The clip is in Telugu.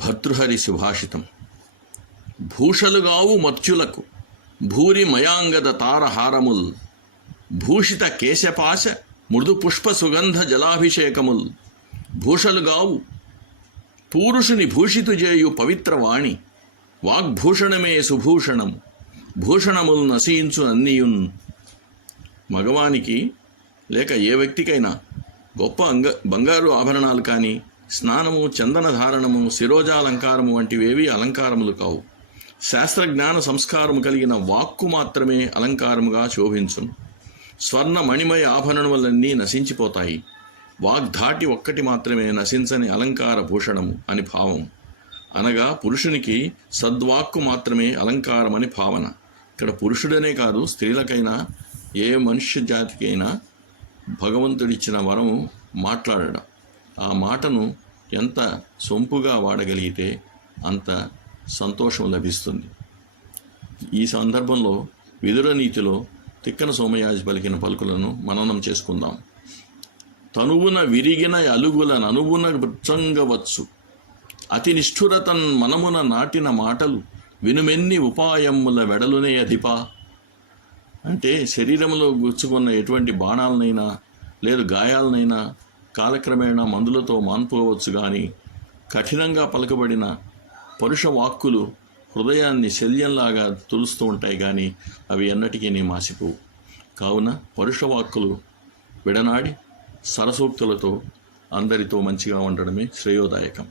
భర్తృహరి సుభాషితం. భూషలుగావు మర్త్యులకు భూరి మయాంగద తారహారముల్, భూషిత కేశపాశ మృదు పుష్ప సుగంధ జలాభిషేకముల్, భూషలుగావు పూరుషుని భూషితు చేయు పవిత్రవాణి, వాగ్భూషణమే సుభూషణము, భూషణముల్ నశించు అన్నియున్. మగవానికి లేక ఏ వ్యక్తికైనా గొప్ప బంగారు ఆభరణాలు కానీ, స్నానము, చందన ధారణము, శిరోజాలంకారము వంటివేవి అలంకారములు కావు. శాస్త్రజ్ఞాన సంస్కారము కలిగిన వాక్కు మాత్రమే అలంకారముగా శోభించును. స్వర్ణ మణిమయ ఆభరణములన్నీ నశించిపోతాయి. వాగ్ధాటి ఒక్కటి మాత్రమే నశించని అలంకార భూషణము అని భావం. అనగా పురుషునికి సద్వాక్కు మాత్రమే అలంకారమని భావన. ఇక్కడ పురుషుడనే కాదు, స్త్రీలకైనా ఏ మనుష్య జాతికైనా భగవంతుడిచ్చిన వరము మాట్లాడడం. ఆ మాటను ఎంత సొంపుగా వాడగలిగితే అంత సంతోషం లభిస్తుంది. ఈ సందర్భంలో విదుర నీతిలో తిక్కన సోమయాజి పలికిన పలుకులను మననం చేసుకుందాం. తనువున విరిగిన అలుగుల ననువున వృత్సంగవచ్చు, అతి నిష్ఠురతన్ మనమున నాటిన మాటలు వినుమెన్ని ఉపాయముల వెడలునే అధిపా. అంటే శరీరంలో గుచ్చుకున్న ఎటువంటి బాణాలనైనా లేదు గాయాలనైనా కాలక్రమేణా మందులతో మాన్పుకోవచ్చు, కానీ కఠినంగా పలకబడిన పరుష వాక్కులు హృదయాన్ని శల్యంలాగా తులుస్తూ ఉంటాయి, కానీ అవి ఎన్నటికీ మాసిపోవు. కావున పరుష వాక్కులు విడనాడి సరసూక్తులతో అందరితో మంచిగా ఉండడమే శ్రేయోదాయకం.